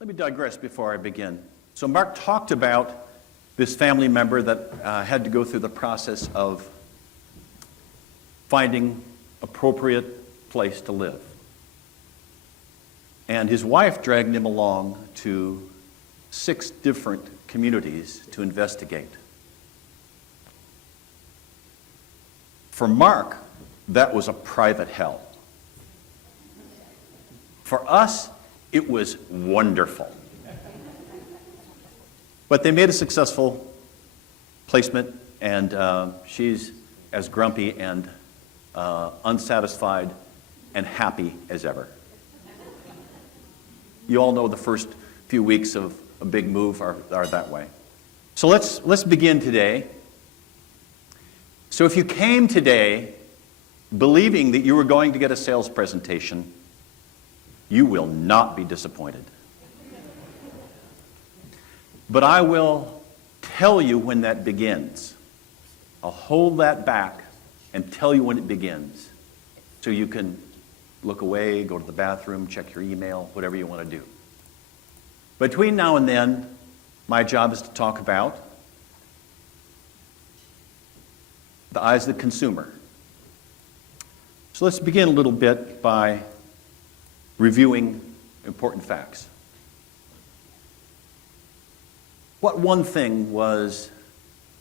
Let me digress before I begin. So Mark talked about this family member that had to go through the process of finding appropriate place to live. And his wife dragged him along to 6 different communities to investigate. For Mark, that was a private hell. For us, it was wonderful. But they made a successful placement, and she's as grumpy and unsatisfied and happy as ever. You all know the first few weeks of a big move are that way. So let's begin today. So if you came today believing that you were going to get a sales presentation, you will not be disappointed. But I will tell you when that begins. I'll hold that back and tell you when it begins, so you can look away, go to the bathroom, check your email, whatever you want to do. Between now and then, my job is to talk about the eyes of the consumer. So let's begin a little bit by reviewing important facts. What one thing was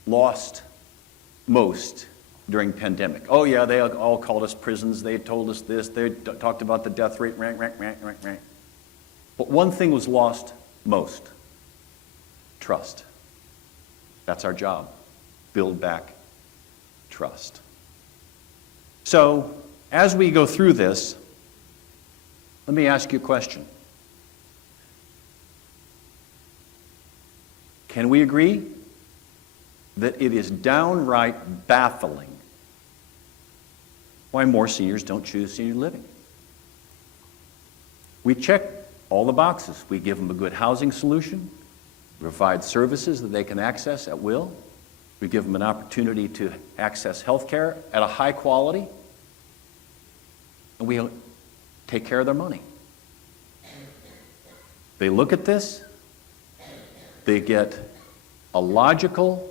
lost most during pandemic? Oh yeah, they all called us prisons. They told us this. They talked about the death rate. But one thing was lost most: trust. That's our job. Build back trust. So as we go through this, let me ask you a question. Can we agree that it is downright baffling why more seniors don't choose senior living? We check all the boxes. We give them a good housing solution, provide services that they can access at will. We give them an opportunity to access health care at a high quality, and we take care of their money. They look at this, they get a logical,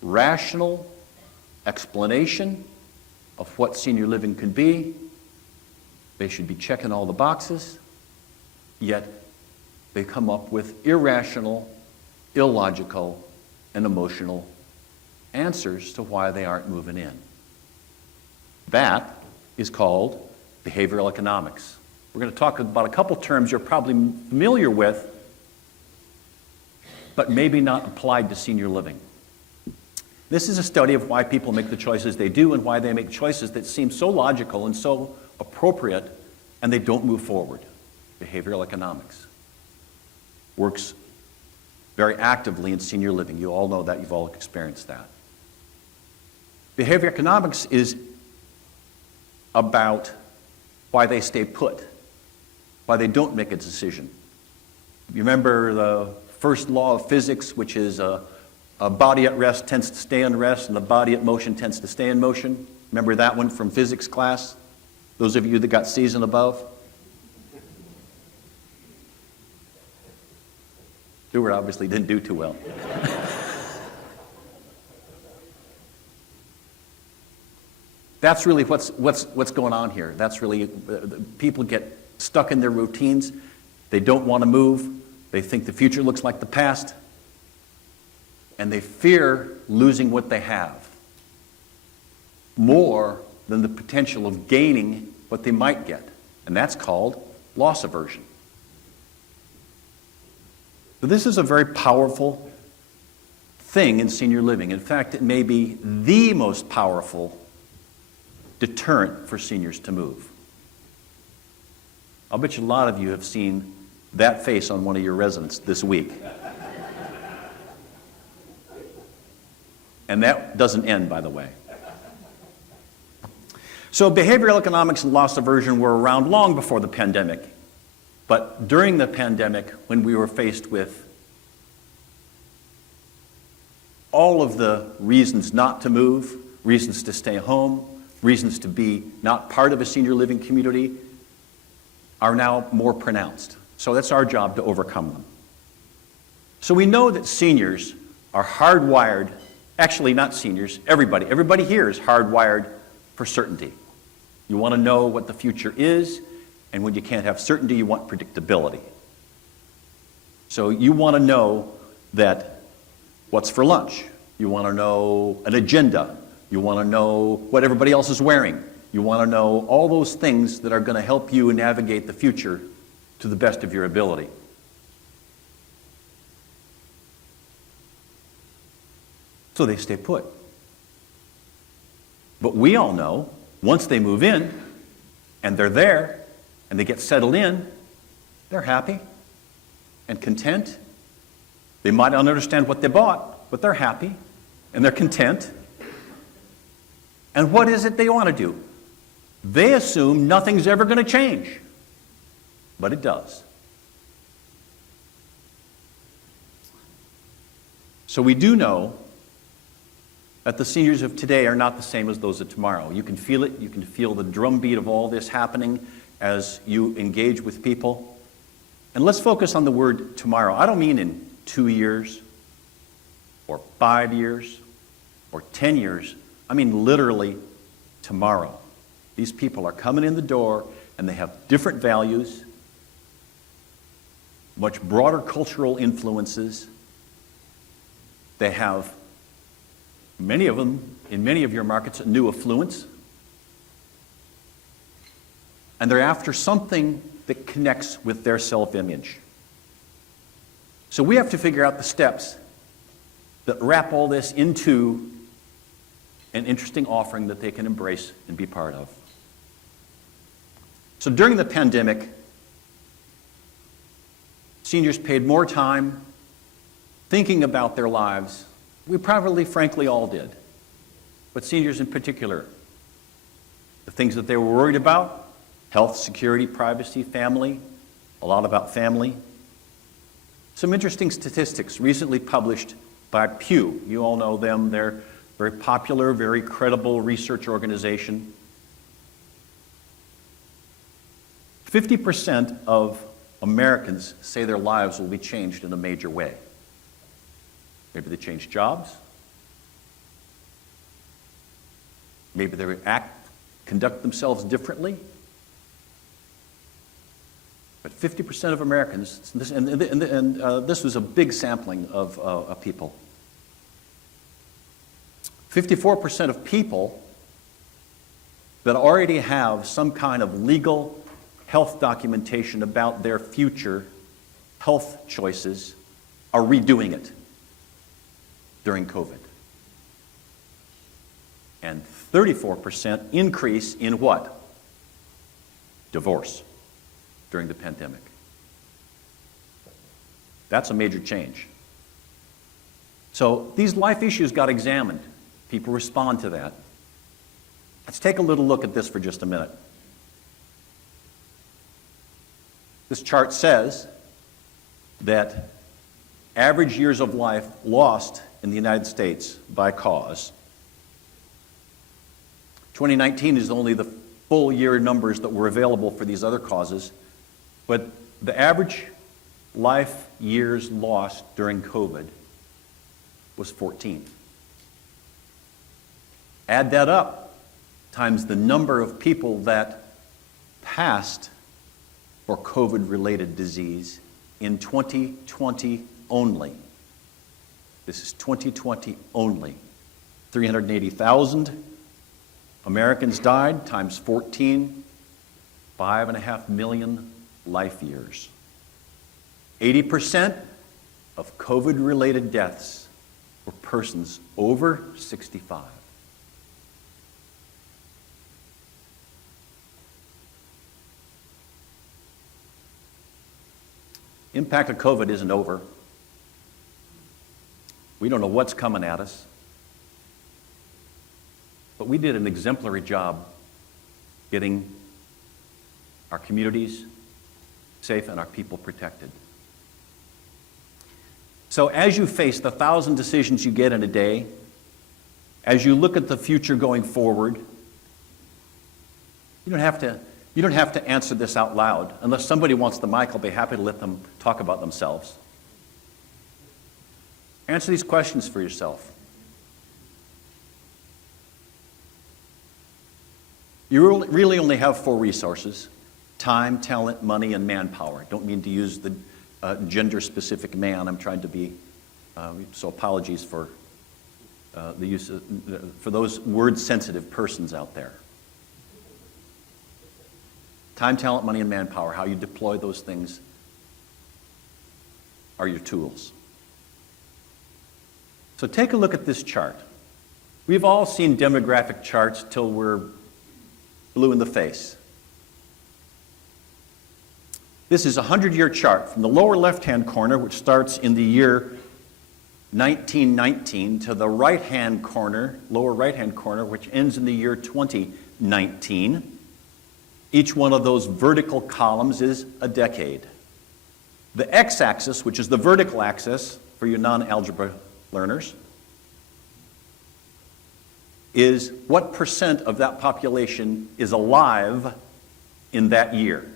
rational explanation of what senior living can be. They should be checking all the boxes, yet they come up with irrational, illogical, and emotional answers to why they aren't moving in. That is called behavioral economics. We're going to talk about a couple terms you're probably familiar with, but maybe not applied to senior living. This is a study of why people make the choices they do and why they make choices that seem so logical and so appropriate and they don't move forward. Behavioral economics works very actively in senior living. You all know that. You've all experienced that. Behavioral economics is about why they stay put, why they don't make a decision. You remember the first law of physics, which is a body at rest tends to stay in rest and the body at motion tends to stay in motion? Remember that one from physics class? Those of you that got C's and above? Stuart obviously didn't do too well. That's really what's going on here. That's really, people get stuck in their routines. They don't want to move. They think the future looks like the past. And they fear losing what they have more than the potential of gaining what they might get. And that's called loss aversion. So this is a very powerful thing in senior living. In fact, it may be the most powerful deterrent for seniors to move. I'll bet you a lot of you have seen that face on one of your residents this week. And that doesn't end, by the way. So behavioral economics and loss aversion were around long before the pandemic. But during the pandemic, when we were faced with all of the reasons not to move, reasons to stay home, reasons to be not part of a senior living community, are now more pronounced. So that's our job to overcome them. So we know that seniors are hardwired, actually not seniors, everybody here is hardwired for certainty. You want to know what the future is, and when you can't have certainty, you want predictability. So you want to know that what's for lunch. You want to know an agenda. You want to know what everybody else is wearing. You want to know all those things that are going to help you navigate the future to the best of your ability. So they stay put. But we all know, once they move in, and they're there, and they get settled in, they're happy and content. They might not understand what they bought, but they're happy and they're content. And what is it they want to do? They assume nothing's ever going to change, but it does. So we do know that the seniors of today are not the same as those of tomorrow. You can feel it. You can feel the drumbeat of all this happening as you engage with people. And let's focus on the word tomorrow. I don't mean in 2 years or 5 years or 10 years. I mean literally tomorrow. These people are coming in the door and they have different values, much broader cultural influences. They have, many of them, in many of your markets, a new affluence. And they're after something that connects with their self-image. So we have to figure out the steps that wrap all this into an interesting offering that they can embrace and be part of. So during the pandemic, seniors paid more time thinking about their lives. We probably, frankly, all did. But seniors in particular, the things that they were worried about: health, security, privacy, family, a lot about family. Some interesting statistics recently published by Pew. You all know them. They're a very popular, very credible research organization. 50% of Americans say their lives will be changed in a major way. Maybe they change jobs. Maybe they conduct themselves differently. But 50% of Americans, this was a big sampling of people. 54% of people that already have some kind of legal health documentation about their future health choices are redoing it during COVID. And 34% increase in what? Divorce during the pandemic. That's a major change. So these life issues got examined. People respond to that. Let's take a little look at this for just a minute. This chart says that average years of life lost in the United States by cause. 2019 is only the full year numbers that were available for these other causes, but the average life years lost during COVID was 14. Add that up times the number of people that passed for COVID-related disease in 2020 only. This is 2020 only. 380,000 Americans died times 14, 5.5 million life years. 80% of COVID-related deaths were persons over 65. Impact of COVID isn't over. We don't know what's coming at us. But we did an exemplary job getting our communities safe and our people protected. So as you face the 1,000 decisions you get in a day, as you look at the future going forward, you don't have to You don't have to answer this out loud. Unless somebody wants the mic, I'll be happy to let them talk about themselves. Answer these questions for yourself. You really only have 4 resources: time, talent, money, and manpower. I don't mean to use the gender-specific man. I'm trying to be, so apologies for the use of, for those word-sensitive persons out there. Time, talent, money, and manpower. How you deploy those things are your tools. So take a look at this chart. We've all seen demographic charts till we're blue in the face. This is a 100-year chart from the lower left-hand corner, which starts in the year 1919, to the right-hand corner, lower right-hand corner, which ends in the year 2019. Each one of those vertical columns is a decade. The x-axis, which is the vertical axis for your non-algebra learners, is what percent of that population is alive in that year.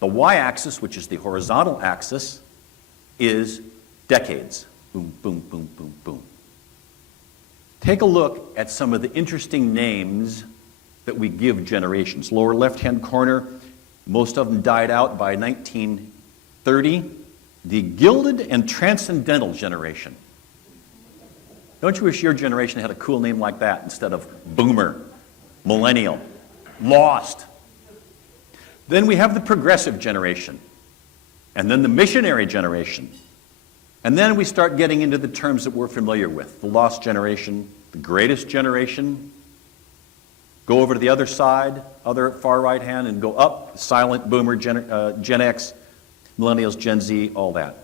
The y-axis, which is the horizontal axis, is decades. Boom, boom, boom, boom, boom. Take a look at some of the interesting names that we give generations. Lower left-hand corner, most of them died out by 1930. The Gilded and Transcendental generation. Don't you wish your generation had a cool name like that instead of Boomer, Millennial, Lost? Then we have the Progressive generation, and then the Missionary generation. And then we start getting into the terms that we're familiar with: the Lost generation, the Greatest generation. Go over to the other side, other far right hand, and go up: Silent Boomer, Gen X, Millennials, Gen Z, all that.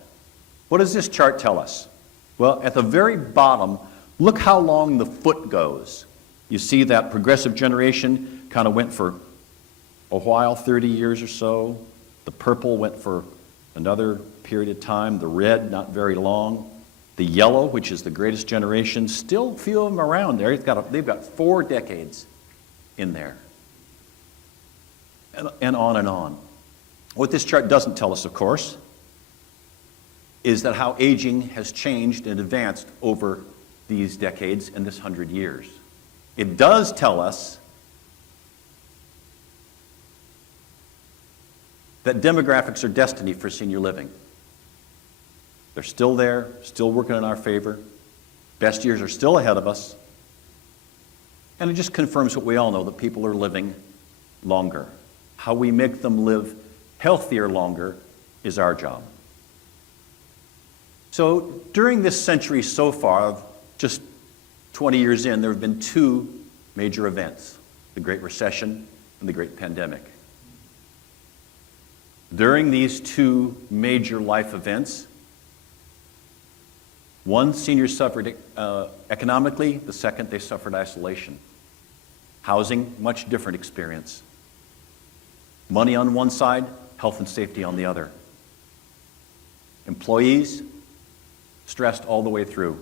What does this chart tell us? Well, at the very bottom, look how long the foot goes. You see that Progressive generation kind of went for a while, 30 years or so. The purple went for another period of time. The red, not very long. The yellow, which is the Greatest generation, still few of them around there. They've got 4 decades in there. And on and on. What this chart doesn't tell us, of course, is that how aging has changed and advanced over these decades and this 100 years. It does tell us that demographics are destiny for senior living. They're still there, still working in our favor. Best years are still ahead of us. And it just confirms what we all know, that people are living longer. How we make them live healthier longer is our job. So during this century so far, just 20 years in, there have been 2 major events: the Great Recession and the Great Pandemic. During these 2 major life events, one, seniors suffered economically. The second, they suffered isolation. Housing, much different experience. Money on one side, health and safety on the other. Employees, stressed all the way through.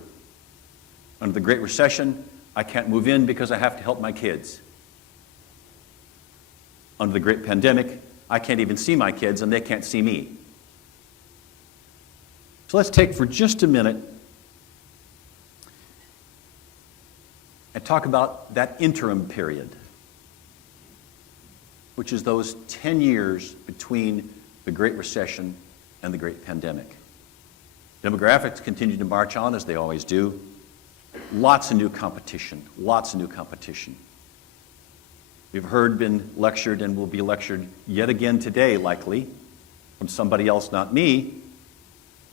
Under the Great Recession, I can't move in because I have to help my kids. Under the Great Pandemic, I can't even see my kids and they can't see me. So let's take for just a minute and talk about that interim period, which is those 10 years between the Great Recession and the Great Pandemic. Demographics continue to march on, as they always do. Lots of new competition, lots of new competition. We've heard, been lectured, and will be lectured yet again today, likely, from somebody else, not me.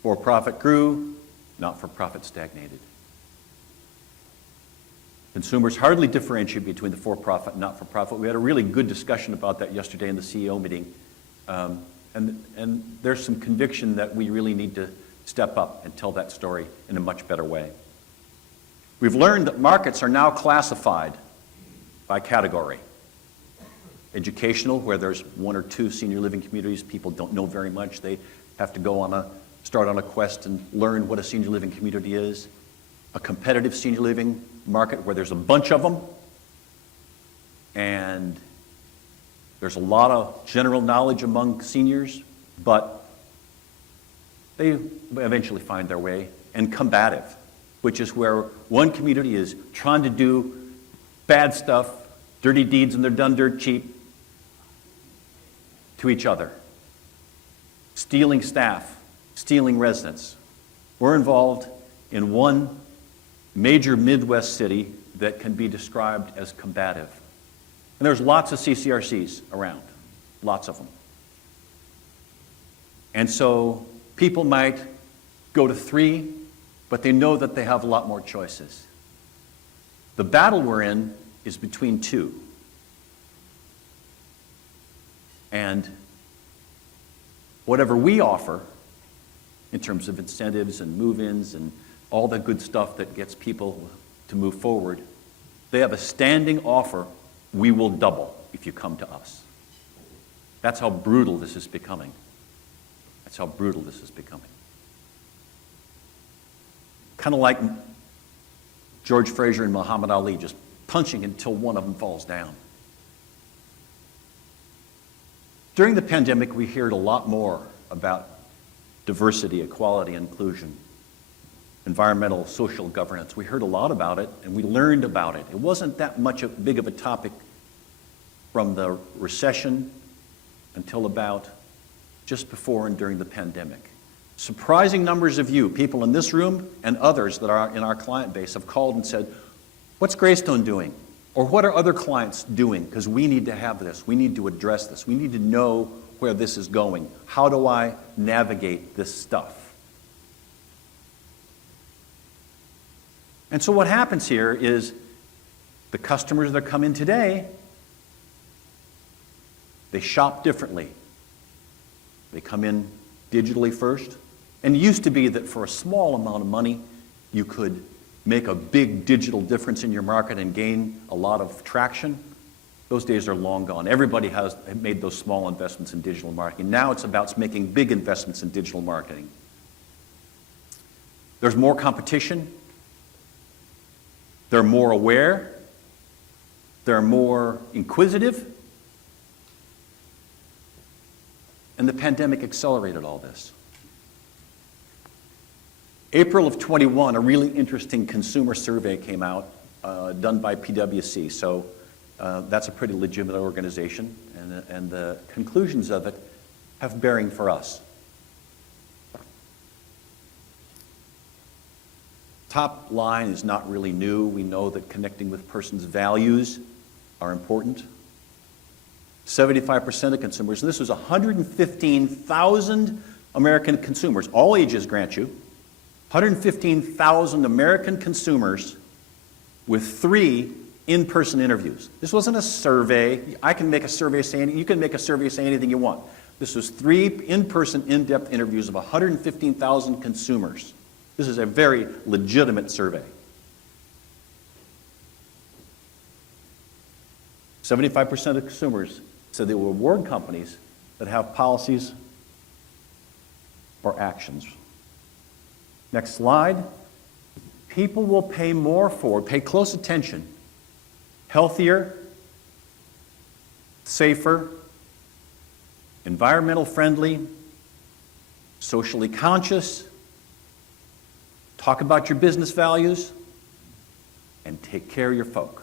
For-profit grew, not-for-profit stagnated. Consumers hardly differentiate between the for-profit and not-for-profit. We had a really good discussion about that yesterday in the CEO meeting. And there's some conviction that we really need to step up and tell that story in a much better way. We've learned that markets are now classified by category. Educational, where there's 1 or 2 senior living communities, people don't know very much. They have to start on a quest and learn what a senior living community is. A competitive senior living market where there's a bunch of them. And There's a lot of general knowledge among seniors, but they eventually find their way. And combative, which is where one community is trying to do bad stuff, dirty deeds, and they're done dirt cheap to each other. Stealing staff, stealing residents. We're involved in one major Midwest city that can be described as combative. And there's lots of CCRCs around, lots of them. And so people might go to 3, but they know that they have a lot more choices. The battle we're in is between 2. And whatever we offer in terms of incentives and move-ins and all the good stuff that gets people to move forward, they have a standing offer: we will double if you come to us. That's how brutal this is becoming. That's how brutal this is becoming. Kind of like George Fraser and Muhammad Ali, just punching until one of them falls down. During the pandemic, we heard a lot more about diversity, equality, inclusion, environmental, social governance. We heard a lot about it, and we learned about it. It wasn't that much big of a topic from the recession until about just before and during the pandemic. Surprising numbers of you, people in this room and others that are in our client base, have called and said, what's Greystone doing? Or what are other clients doing? Because we need to have this. We need to address this. We need to know where this is going. How do I navigate this stuff? And so what happens here is the customers that come in today, they shop differently. They come in digitally first. And it used to be that for a small amount of money, you could make a big digital difference in your market and gain a lot of traction. Those days are long gone. Everybody has made those small investments in digital marketing. Now it's about making big investments in digital marketing. There's more competition. They're more aware. They're more inquisitive. And the pandemic accelerated all this. April of 21, a really interesting consumer survey came out done by PwC. So that's a pretty legitimate organization, and the conclusions of it have bearing for us. Top line is not really new. We know that connecting with persons' values are important. 75% of consumers, and this was 115,000 American consumers, all ages grant you, 115,000 American consumers with 3 in-person interviews. This wasn't a survey. I can make a survey saying, you can make a survey saying anything you want. This was 3 in-person, in-depth interviews of 115,000 consumers. This is a very legitimate survey. 75% of consumers said they will reward companies that have policies or actions. Next slide. People will pay more for, pay close attention, healthier, safer, environmental friendly, socially conscious, talk about your business values, and take care of your folk.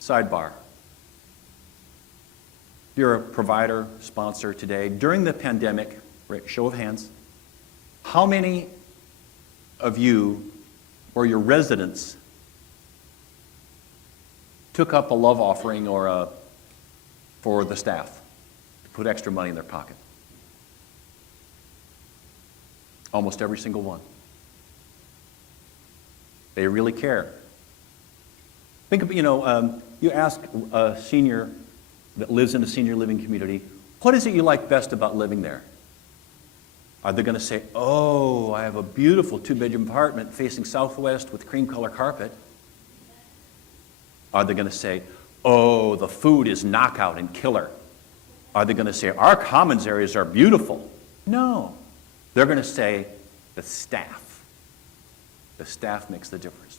Sidebar. If you're a provider, sponsor today, during the pandemic, show of hands, how many of you or your residents took up a love offering or for the staff to put extra money in their pocket? Almost every single one. They really care. Think of, you ask a senior that lives in a senior living community, what is it you like best about living there? Are they going to say, oh, I have a beautiful 2-bedroom apartment facing southwest with cream color carpet? Are they going to say, oh, the food is knockout and killer? Are they going to say, our commons areas are beautiful? No. They're going to say, the staff. The staff makes the difference.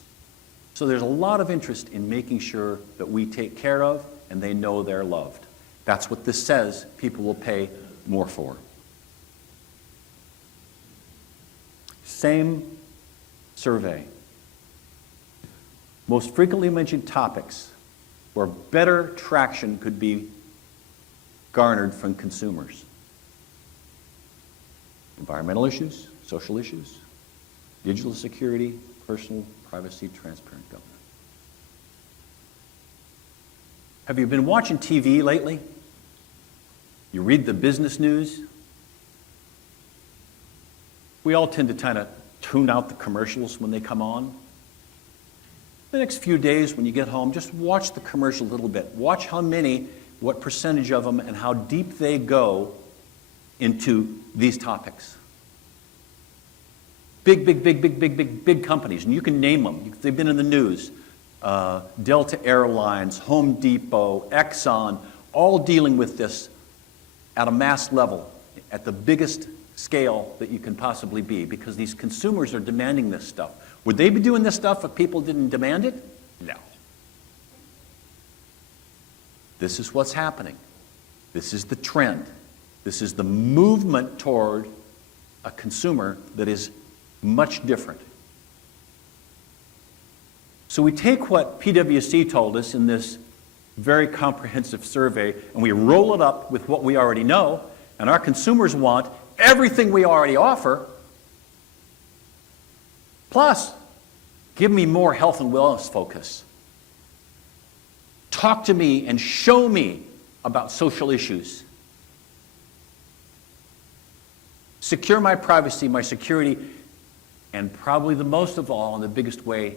So there's a lot of interest in making sure that we take care of and they know they're loved. That's what this says people will pay more for. Same survey. Most frequently mentioned topics where better traction could be garnered from consumers. Environmental issues, social issues, digital security, personal privacy, transparent government. Have you been watching TV lately? You read the business news? We all tend to kind of tune out the commercials when they come on. The next few days when you get home, just watch the commercial a little bit. Watch how many, what percentage of them, and how deep they go into these topics. Big companies, and you can name them. They've been in the news. Delta Airlines, Home Depot, Exxon, all dealing with this at a mass level, at the biggest scale that you can possibly be, because these consumers are demanding this stuff. Would they be doing this stuff if people didn't demand it? No. This is what's happening. This is the trend. This is the movement toward a consumer that is much different. So we take what PwC told us in this very comprehensive survey and we roll it up with what we already know, and our consumers want everything we already offer, plus give me more health and wellness focus. Talk to me and show me about social issues. Secure my privacy, my security, and probably the most of all, and the biggest way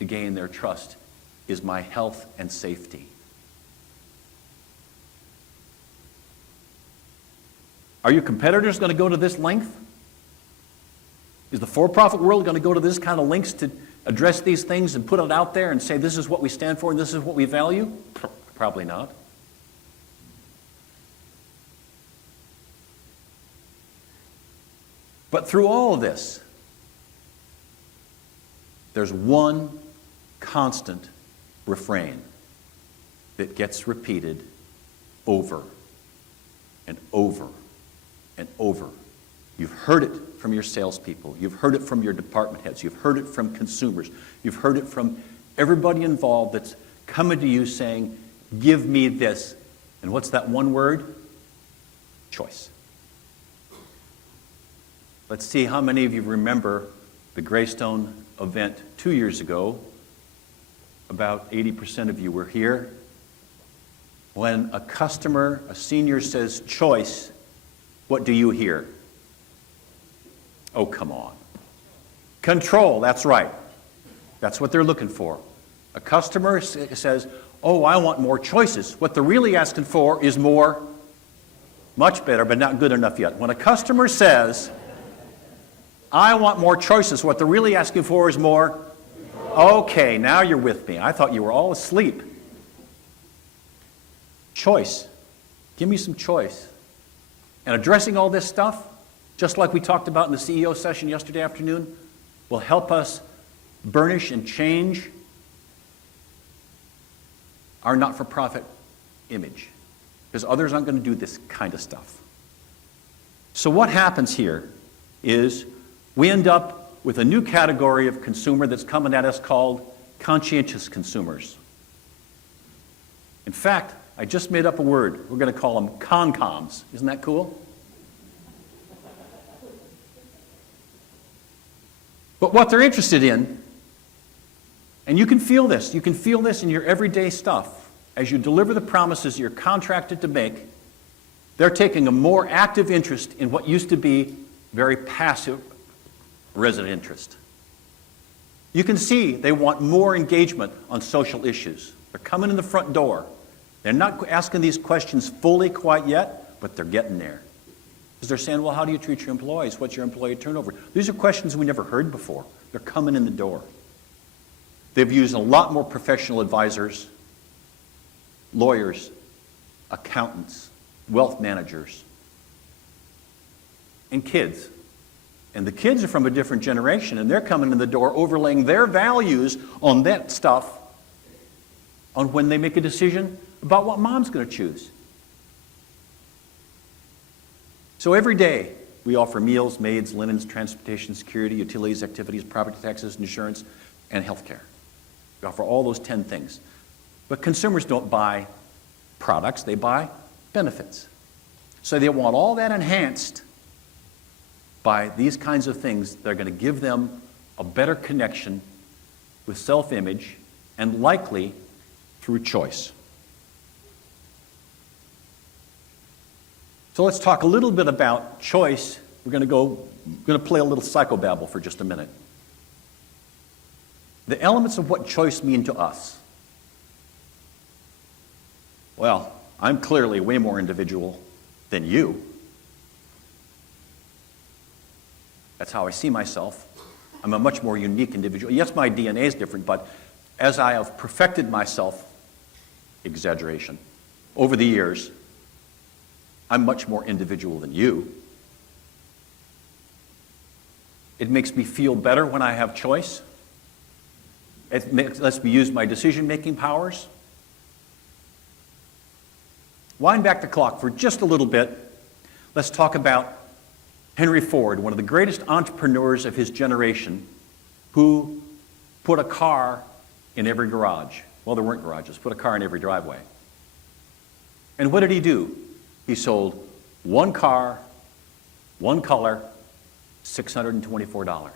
to gain their trust is my health and safety. Are your competitors going to go to this length? Is the for-profit world going to go to this kind of lengths to address these things and put it out there and say this is what we stand for and this is what we value? Probably not. But through all of this, there's one constant refrain that gets repeated over and over and over. You've heard it from your salespeople. You've heard it from your department heads. You've heard it from consumers. You've heard it from everybody involved that's coming to you saying, give me this. And what's that one word? Choice. Let's see how many of you remember the Greystone event 2 years ago. About 80% of you were here. When a customer, a senior says choice, what do you hear? Oh, come on. Control, that's right. That's what they're looking for. A customer says, oh, I want more choices. What they're really asking for is more, much better, but not good enough yet. When a customer says, I want more choices, what they're really asking for is more. Okay, now you're with me. I thought you were all asleep. Choice. Give me some choice. And addressing all this stuff, just like we talked about in the CEO session yesterday afternoon, will help us burnish and change our not-for-profit image, because others aren't going to do this kind of stuff. So what happens here is we end up with a new category of consumer that's coming at us called conscientious consumers. In fact, I just made up a word. We're going to call them con-coms. Isn't that cool? But what they're interested in, and you can feel this in your everyday stuff. As you deliver the promises you're contracted to make, they're taking a more active interest in what used to be very passive resident interest. You can see they want more engagement on social issues. They're coming in the front door. They're not asking these questions fully quite yet, but they're getting there. Because they're saying, well, how do you treat your employees? What's your employee turnover? These are questions we never heard before. They're coming in the door. They've used a lot more professional advisors, lawyers, accountants, wealth managers, and kids And the kids are from a different generation, and they're coming in the door overlaying their values on that stuff on when they make a decision about what mom's going to choose. So every day, we offer meals, maids, linens, transportation, security, utilities, activities, property taxes, insurance, and health care. We offer all those 10 things. But consumers don't buy products, they buy benefits. So they want all that enhanced by these kinds of things that are going to give them a better connection with self-image and likely through choice. So let's talk a little bit about choice. We're going to play a little psychobabble for just a minute. The elements of what choice mean to us. Well, I'm clearly way more individual than you. That's how I see myself. I'm a much more unique individual. Yes, my DNA is different, but as I have perfected myself, exaggeration, over the years, I'm much more individual than you. It makes me feel better when I have choice. It lets me use my decision-making powers. Wind back the clock for just a little bit. Let's talk about Henry Ford, one of the greatest entrepreneurs of his generation, who put a car in every garage. Well, there weren't garages. Put a car in every driveway. And what did he do? He sold one car, one color, $624.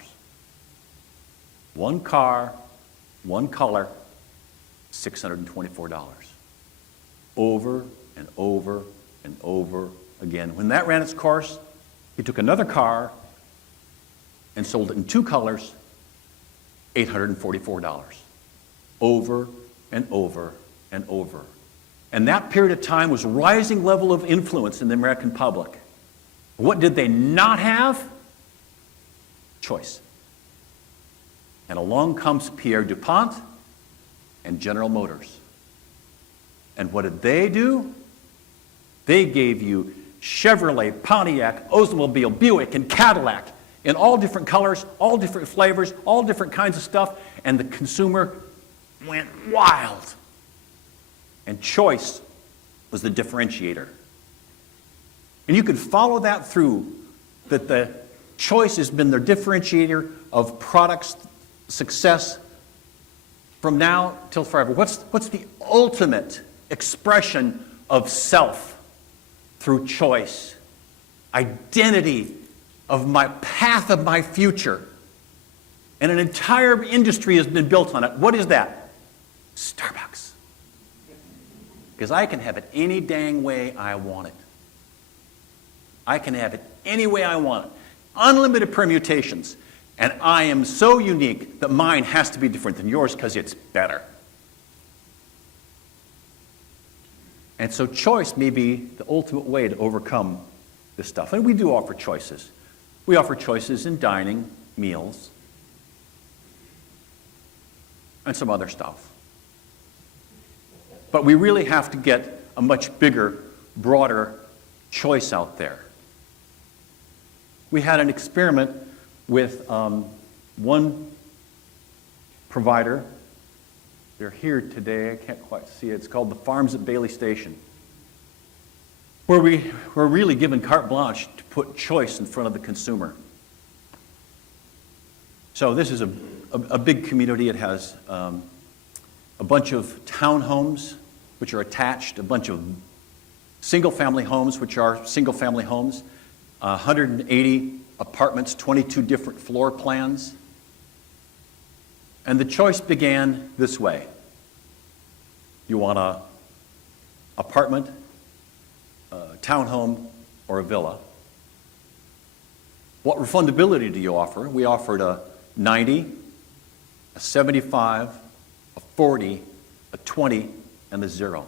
One car, one color, $624. Over and over and over again. When that ran its course, he took another car and sold it in two colors, $844. Over and over and over. And that period of time was a rising level of influence in the American public. What did they not have? Choice. And along comes Pierre DuPont and General Motors. And what did they do? They gave you Chevrolet, Pontiac, Oldsmobile, Buick, and Cadillac in all different colors, all different flavors, all different kinds of stuff, and the consumer went wild. And choice was the differentiator. And you could follow that through, that the choice has been the differentiator of products' success from now till forever. What's the ultimate expression of self through choice? Identity of my path of my future. And an entire industry has been built on it. What is that? Starbucks. Because I can have it any dang way I want it. I can have it any way I want it. Unlimited permutations. And I am so unique that mine has to be different than yours because it's better. And so choice may be the ultimate way to overcome this stuff. And we do offer choices. We offer choices in dining, meals, and some other stuff. But we really have to get a much bigger, broader choice out there. We had an experiment with one provider. They're here today. I can't quite see it. It's called the Farms at Bailey Station, where we were really given carte blanche to put choice in front of the consumer. So this is a big community. It has a bunch of townhomes, which are attached, a bunch of single-family homes, which are single-family homes, 180 apartments, 22 different floor plans. And the choice began this way. You want an apartment, a townhome, or a villa? What refundability do you offer? We offered a 90, a 75, a 40, a 20, and a 0.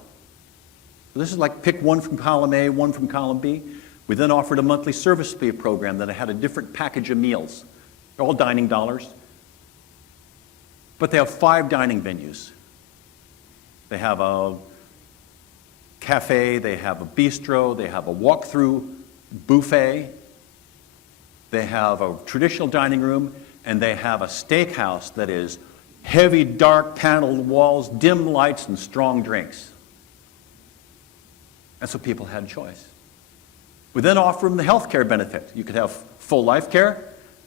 So this is like pick one from column A, one from column B. We then offered a monthly service fee program that had a different package of meals. They're all dining dollars. But they have 5 dining venues. They have a cafe, they have a bistro, they have a walk-through buffet, they have a traditional dining room, and they have a steakhouse that is heavy, dark paneled walls, dim lights, and strong drinks. And so people had choice. We then offer them the health care benefit. You could have full life care.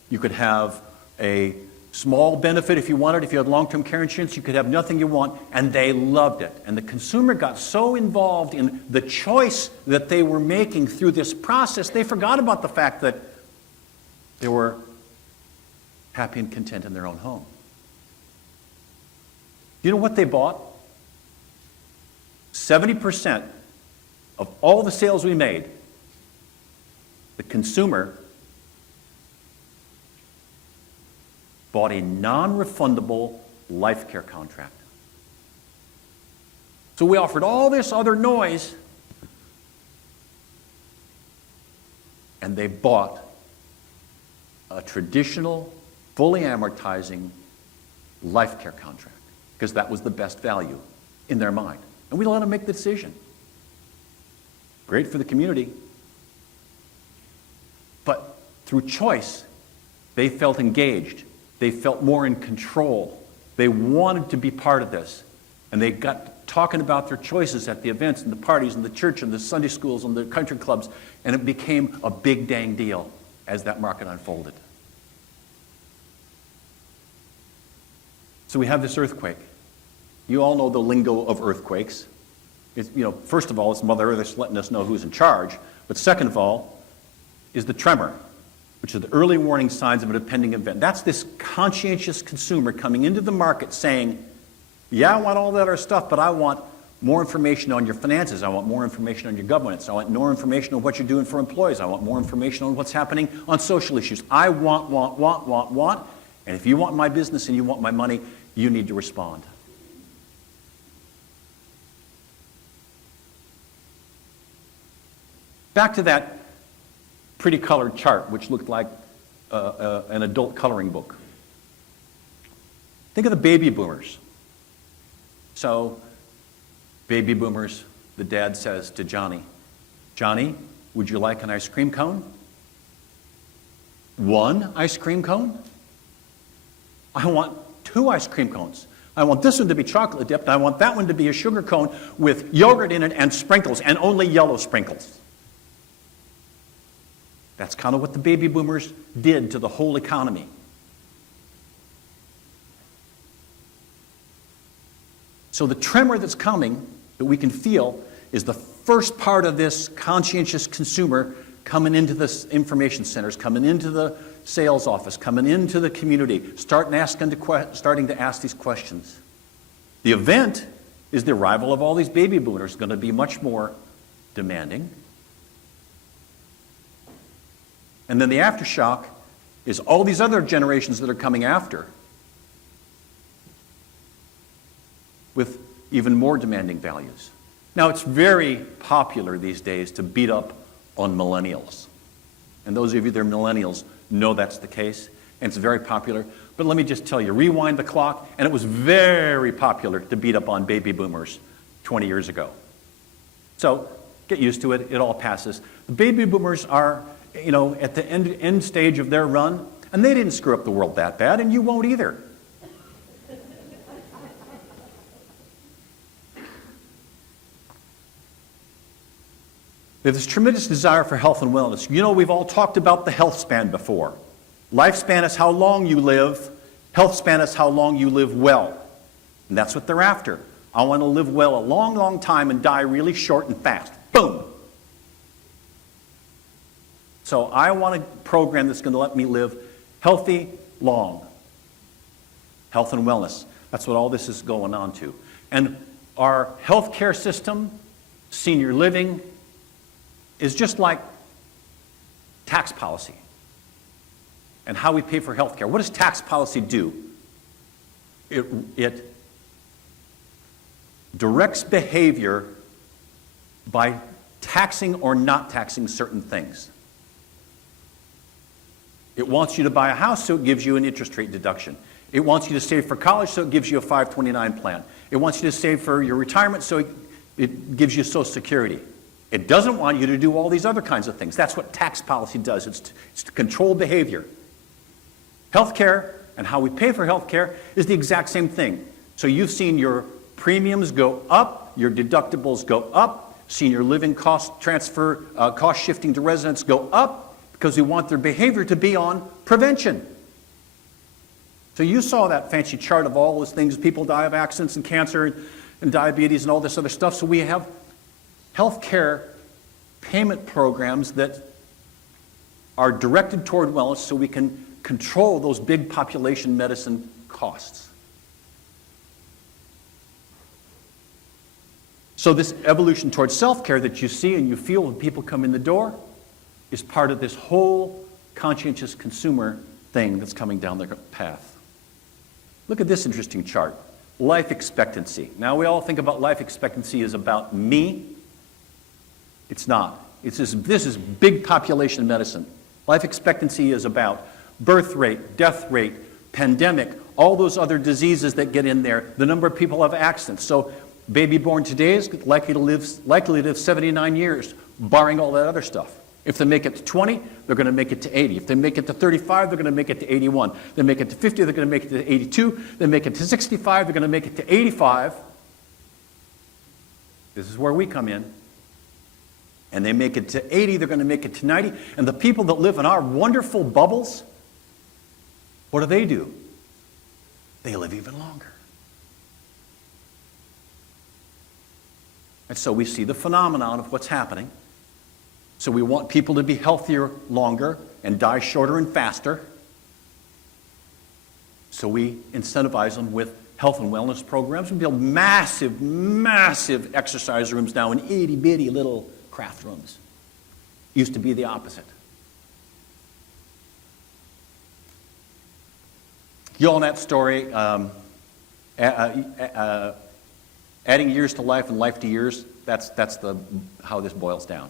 You could have a small benefit if you wanted. If you had long-term care insurance, you could have nothing you want. And they loved it. And the consumer got so involved in the choice that they were making through this process, they forgot about the fact that they were happy and content in their own home. You know what they bought? 70% of all the sales we made, the consumer bought a non-refundable life care contract. So we offered all this other noise, and they bought a traditional, fully amortizing life care contract because that was the best value in their mind. And we let them make the decision. Great for the community. But through choice, they felt engaged. They felt more in control. They wanted to be part of this. And they got talking about their choices at the events and the parties and the church and the Sunday schools and the country clubs. And it became a big dang deal as that market unfolded. So we have this earthquake. You all know the lingo of earthquakes. It's, first of all, it's Mother Earth letting us know who's in charge. But second of all, is the tremor, which are the early warning signs of an impending event. That's this conscientious consumer coming into the market saying, yeah, I want all that other stuff, but I want more information on your finances. I want more information on your governance. I want more information on what you're doing for employees. I want more information on what's happening on social issues. I want. And if you want my business and you want my money, you need to respond. Back to that pretty colored chart, which looked like an adult coloring book. Think of the baby boomers. So, baby boomers, the dad says to Johnny, Johnny, would you like an ice cream cone? One ice cream cone? I want 2 ice cream cones. I want this one to be chocolate dipped, and I want that one to be a sugar cone with yogurt in it and sprinkles, and only yellow sprinkles. That's kind of what the baby boomers did to the whole economy. So the tremor that's coming, that we can feel, is the first part of this conscientious consumer coming into the information centers, coming into the sales office, coming into the community, starting to ask these questions. The event is the arrival of all these baby boomers, going to be much more demanding. And then the aftershock is all these other generations that are coming after with even more demanding values. Now, it's very popular these days to beat up on millennials. And those of you that are millennials know that's the case, and it's very popular. But let me just tell you, rewind the clock, and it was very popular to beat up on baby boomers 20 years ago. So get used to it. It all passes. The baby boomers are, at the end stage of their run, and they didn't screw up the world that bad, and you won't either. They have this tremendous desire for health and wellness. We've all talked about the health span before. Lifespan is how long you live. Health span is how long you live well. And that's what they're after. I want to live well a long, long time and die really short and fast. Boom! So I want a program that's going to let me live healthy, long. Health and wellness. That's what all this is going on to. And our healthcare system, senior living, is just like tax policy and how we pay for health care. What does tax policy do? It directs behavior by taxing or not taxing certain things. It wants you to buy a house, so it gives you an interest rate deduction. It wants you to save for college, so it gives you a 529 plan. It wants you to save for your retirement, so it gives you Social Security. It doesn't want you to do all these other kinds of things. That's what tax policy does. It's to control behavior. Healthcare and how we pay for healthcare is the exact same thing. So you've seen your premiums go up, your deductibles go up, senior living cost transfer, cost shifting to residents go up because we want their behavior to be on prevention. So you saw that fancy chart of all those things. People die of accidents and cancer and diabetes and all this other stuff. So we have healthcare payment programs that are directed toward wellness so we can control those big population medicine costs. So this evolution towards self-care that you see and you feel when people come in the door is part of this whole conscientious consumer thing that's coming down the path. Look at this interesting chart. Life expectancy. Now we all think about life expectancy as about me. It's not. This is big population medicine. Life expectancy is about birth rate, death rate, pandemic, all those other diseases that get in there, the number of people who have accidents. So baby born today is likely to live 79 years, barring all that other stuff. If they make it to 20, they're going to make it to 80. If they make it to 35, they're going to make it to 81. They make it to 50, they're going to make it to 82. They make it to 65, they're going to make it to 85. This is where we come in. And they make it to 80, they're going to make it to 90. And the people that live in our wonderful bubbles, what do? They live even longer. And so we see the phenomenon of what's happening. So we want people to be healthier longer and die shorter and faster. So we incentivize them with health and wellness programs. We build massive, massive exercise rooms now in itty-bitty little craft rooms. Used to be the opposite. You all know that story, adding years to life and life to years, that's how this boils down.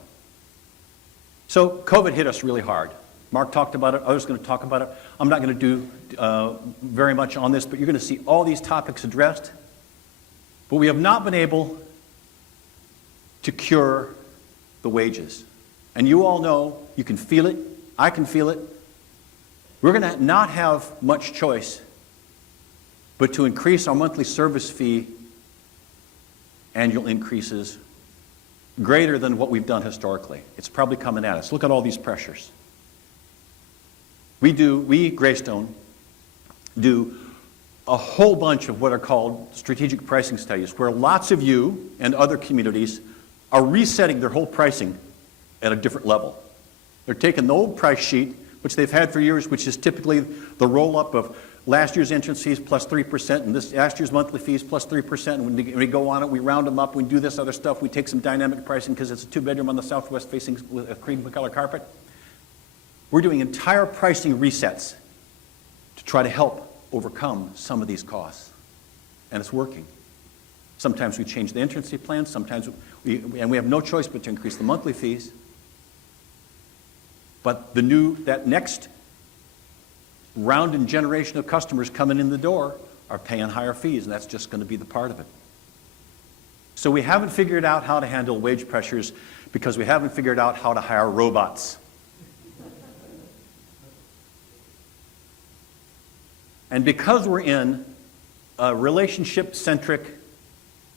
So COVID hit us really hard. Mark talked about it, others are going to talk about it. I'm not going to do very much on this, but you're going to see all these topics addressed. But we have not been able to cure the wages. And you all know, you can feel it, I can feel it. We're going to not have much choice but to increase our monthly service fee annual increases greater than what we've done historically. It's probably coming at us. Look at all these pressures. We, Greystone, do a whole bunch of what are called strategic pricing studies, where lots of you and other communities are resetting their whole pricing at a different level. They're taking the old price sheet, which they've had for years, which is typically the roll-up of last year's entrance fees plus 3%, and this last year's monthly fees plus 3%, and when we go on it, we round them up, we do this other stuff, we take some dynamic pricing because it's a two-bedroom on the southwest facing with a cream color carpet. We're doing entire pricing resets to try to help overcome some of these costs, and it's working. Sometimes we change the entrance fee plans, sometimes we have no choice but to increase the monthly fees, but that next round and generation of customers coming in the door are paying higher fees, and that's just going to be the part of it. So we haven't figured out how to handle wage pressures because we haven't figured out how to hire robots. And because we're in a relationship-centric,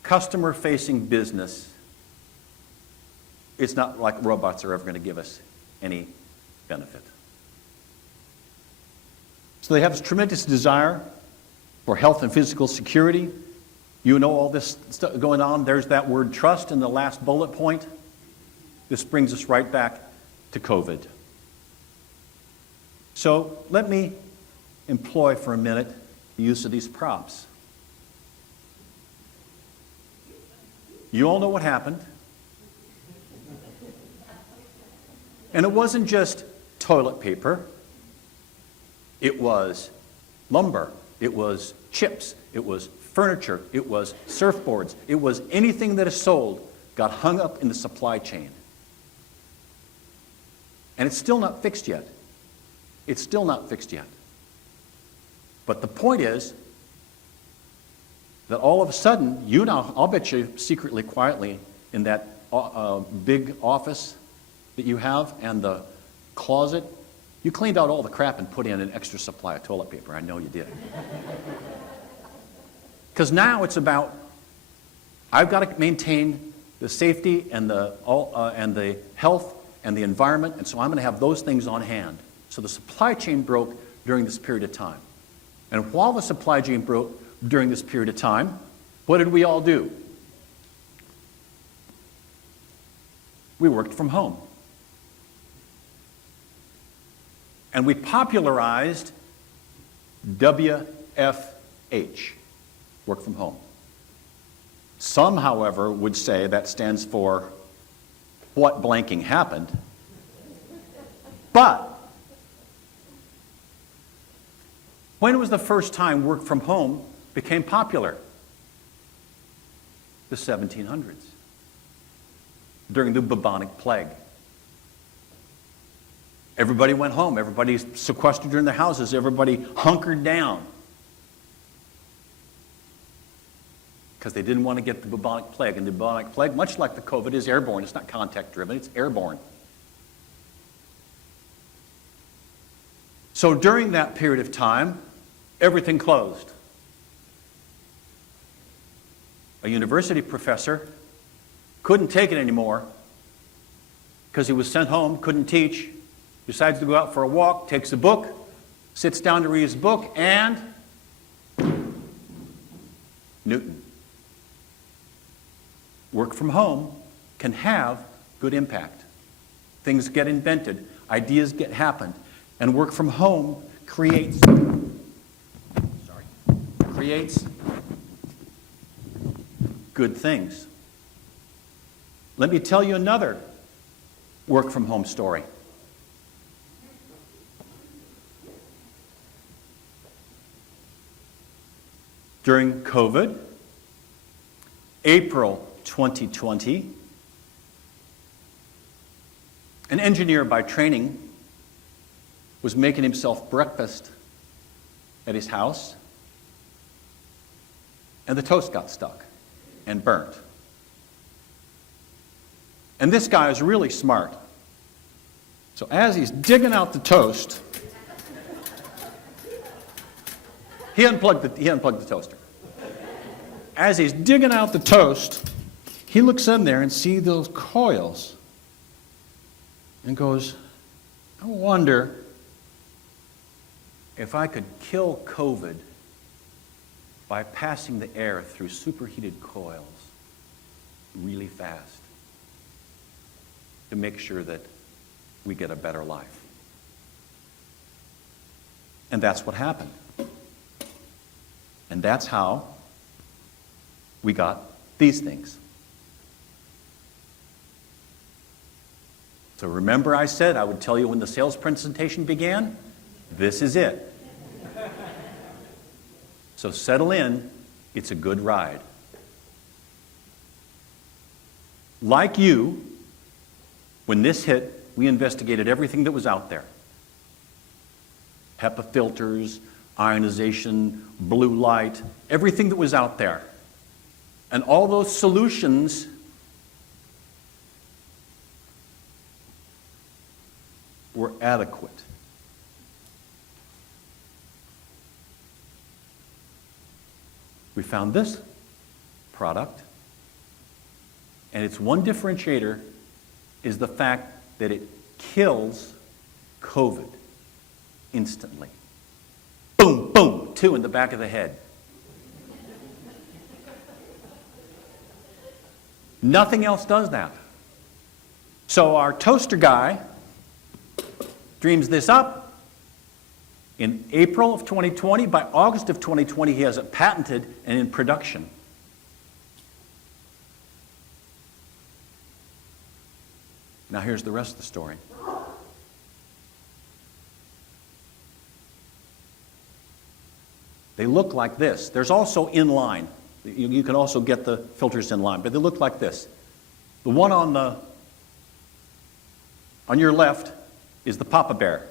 customer-facing business, it's not like robots are ever going to give us any benefit. So they have this tremendous desire for health and physical security. You know all this stuff going on. There's that word trust in the last bullet point. This brings us right back to COVID. So let me employ for a minute the use of these props. You all know what happened. And it wasn't just toilet paper. It was lumber, it was chips, it was furniture, it was surfboards, it was anything that is sold got hung up in the supply chain. And it's still not fixed yet. It's still not fixed yet. But the point is that all of a sudden, I'll bet you secretly, quietly, in that big office that you have and the closet, you cleaned out all the crap and put in an extra supply of toilet paper. I know you did. Because now it's about, I've got to maintain the safety and the health and the environment, and so I'm going to have those things on hand. So the supply chain broke during this period of time. And while the supply chain broke during this period of time, what did we all do? We worked from home. And we popularized WFH, work from home. Some, however, would say that stands for what blanking happened. But when was the first time work from home became popular? The 1700s, during the bubonic plague. Everybody went home. Everybody sequestered in their houses. Everybody hunkered down because they didn't want to get the bubonic plague. And the bubonic plague, much like the COVID, is airborne. It's not contact-driven. It's airborne. So during that period of time, everything closed. A university professor couldn't take it anymore because he was sent home, couldn't teach, decides to go out for a walk, takes a book, sits down to read his book, and Newton. Work from home can have good impact. Things get invented, ideas get happened, and work from home creates good things. Let me tell you another work from home story. During COVID, April 2020, an engineer by training was making himself breakfast at his house, and the toast got stuck and burnt. And this guy is really smart. So as he's digging out the toast, he unplugged the toaster. As he's digging out the toast, he looks in there and sees those coils and goes, I wonder if I could kill COVID by passing the air through superheated coils really fast to make sure that we get a better life. And that's what happened. And that's how we got these things. So remember I said I would tell you when the sales presentation began? This is it. So settle in. It's a good ride. Like you, when this hit, we investigated everything that was out there. HEPA filters, ionization, blue light, everything that was out there. And all those solutions were adequate. We found this product, and its one differentiator is the fact that it kills COVID instantly. Boom, boom, 2 in the back of the head. Nothing else does that. So our toaster guy dreams this up. In April of 2020, by August of 2020, he has it patented and in production. Now here's the rest of the story. They look like this. There's also inline. You can also get the filters inline, but they look like this. The one on your left is the Papa Bear.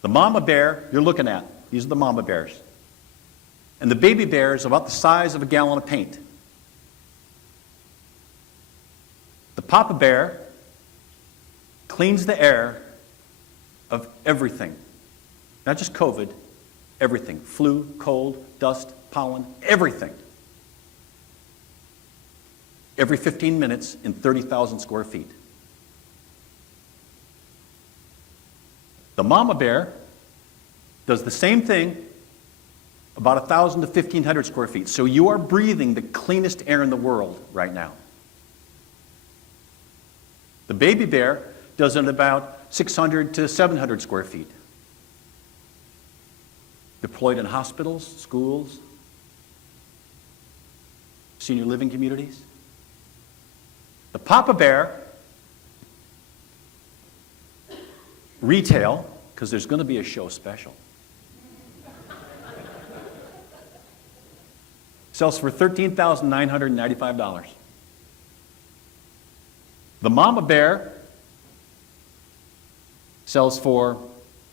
The mama bear you're looking at, these are the mama bears. And the baby bear is about the size of a gallon of paint. The Papa Bear cleans the air of everything. Not just COVID, everything. Flu, cold, dust, pollen, everything. Every 15 minutes in 30,000 square feet. The Mama Bear does the same thing about 1,000 to 1,500 square feet. So you are breathing the cleanest air in the world right now. The Baby Bear does it about 600 to 700 square feet. Deployed in hospitals, schools, senior living communities. The Papa Bear, retail, because there's going to be a show special, sells for $13,995. The Mama Bear sells for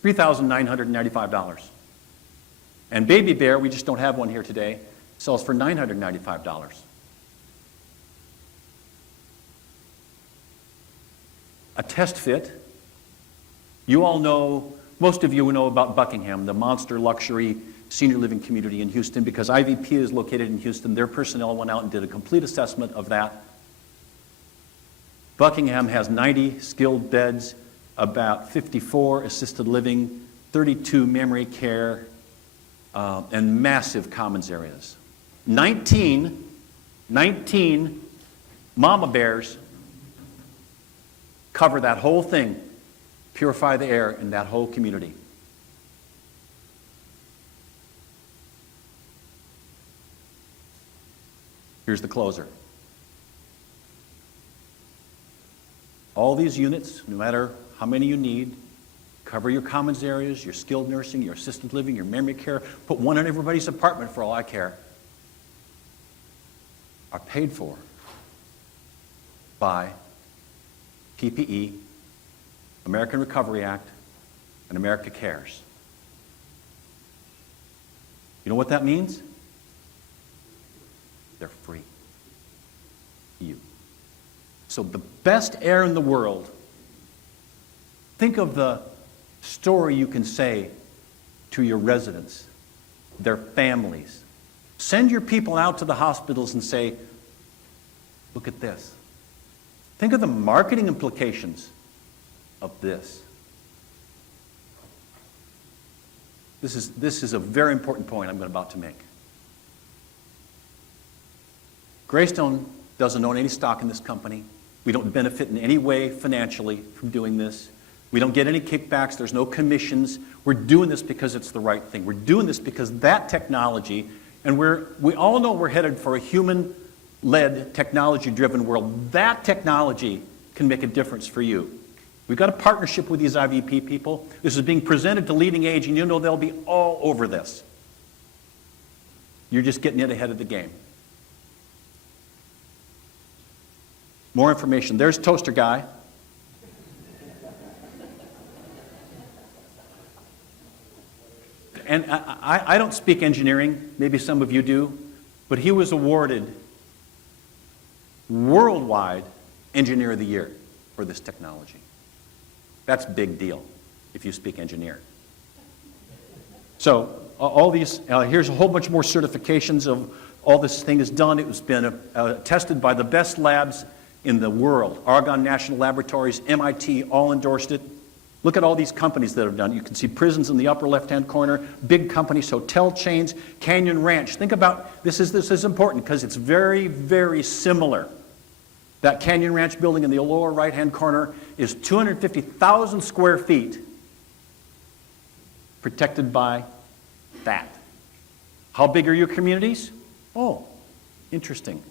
$3,995. And Baby Bear, we just don't have one here today, sells for $995. A test fit. You all know, most of you know about Buckingham, the monster luxury senior living community in Houston, because IVP is located in Houston. Their personnel went out and did a complete assessment of that. Buckingham has 90 skilled beds, about 54 assisted living, 32 memory care, and massive commons areas. 19 Mama Bears cover that whole thing, purify the air in that whole community. Here's the closer. All these units, no matter how many you need, cover your commons areas, your skilled nursing, your assisted living, your memory care, put one in everybody's apartment for all I care, are paid for by PPE, American Recovery Act, and America Cares. You know what that means? They're free to you. So the best air in the world, think of the story you can say to your residents, their families. Send your people out to the hospitals and say, look at this. Think of the marketing implications of this. This is a very important point I'm about to make. Greystone doesn't own any stock in this company. We don't benefit in any way financially from doing this. We don't get any kickbacks. There's no commissions. We're doing this because it's the right thing. We're doing this because that technology, and we all know we're headed for a human-led, technology-driven world. That technology can make a difference for you. We've got a partnership with these IVP people. This is being presented to Leading Age, and you know they'll be all over this. You're just getting it ahead of the game. More information. There's Toaster Guy. And I don't speak engineering, maybe some of you do, but he was awarded worldwide Engineer of the Year for this technology. That's a big deal if you speak engineer. So all these, here's a whole bunch more certifications of all this thing is done. It was been tested by the best labs in the world. Argonne National Laboratories, MIT, all endorsed it. Look at all these companies that have done it. You can see prisons in the upper left-hand corner, big companies, hotel chains, Canyon Ranch. Think about, this is important because it's very, very similar. That Canyon Ranch building in the lower right-hand corner is 250,000 square feet protected by that. How big are your communities? Oh, interesting.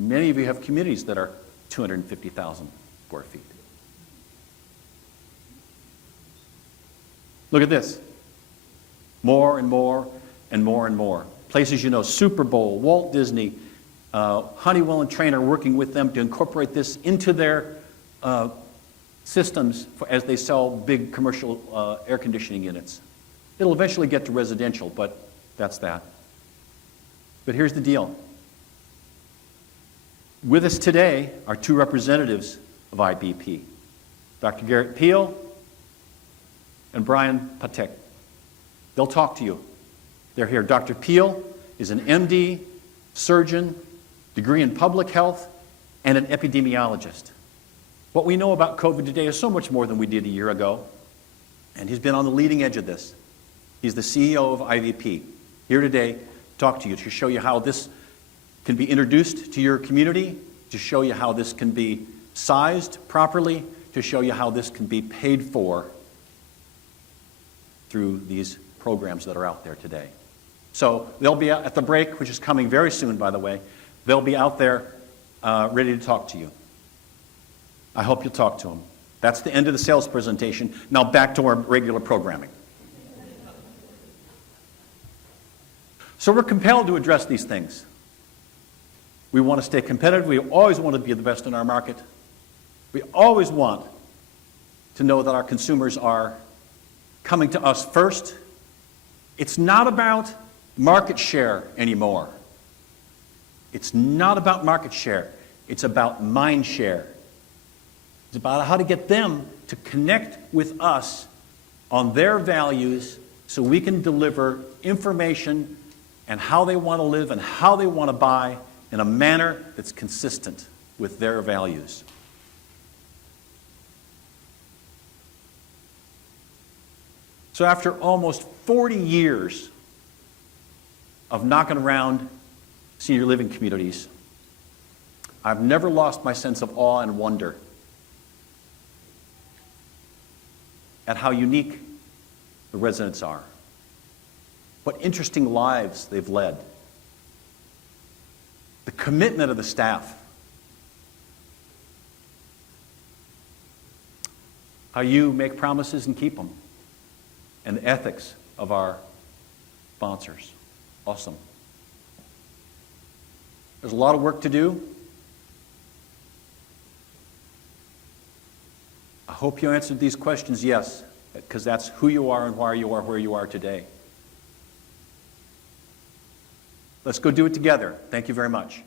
Many of you have communities that are 250,000 square feet. Look at this. More and more and more and more. Places you know, Super Bowl, Walt Disney, Honeywell and Trane are working with them to incorporate this into their systems as they sell big commercial air conditioning units. It'll eventually get to residential, but that's that. But here's the deal. With us today are two representatives of IBP, Dr. Garrett Peel and Brian Patek. They'll talk to you. They're here. Dr. Peel is an MD, surgeon, degree in public health, and an epidemiologist. What we know about COVID today is so much more than we did a year ago, and he's been on the leading edge of this. He's the CEO of IVP, here today to talk to you, to show you how this can be introduced to your community, to show you how this can be sized properly, to show you how this can be paid for through these programs that are out there today. So they'll be at the break, which is coming very soon, by the way. They'll be out there ready to talk to you. I hope you'll talk to them. That's the end of the sales presentation. Now back to our regular programming. So we're compelled to address these things. We want to stay competitive. We always want to be the best in our market. We always want to know that our consumers are coming to us first. It's not about market share anymore. It's not about market share. It's about mind share. It's about how to get them to connect with us on their values so we can deliver information and how they want to live and how they want to buy in a manner that's consistent with their values. So after almost 40 years of knocking around senior living communities, I've never lost my sense of awe and wonder at how unique the residents are, what interesting lives they've led, the commitment of the staff, how you make promises and keep them, and the ethics of our sponsors. Awesome. There's a lot of work to do. I hope you answered these questions yes, because that's who you are and why you are where you are today. Let's go do it together. Thank you very much.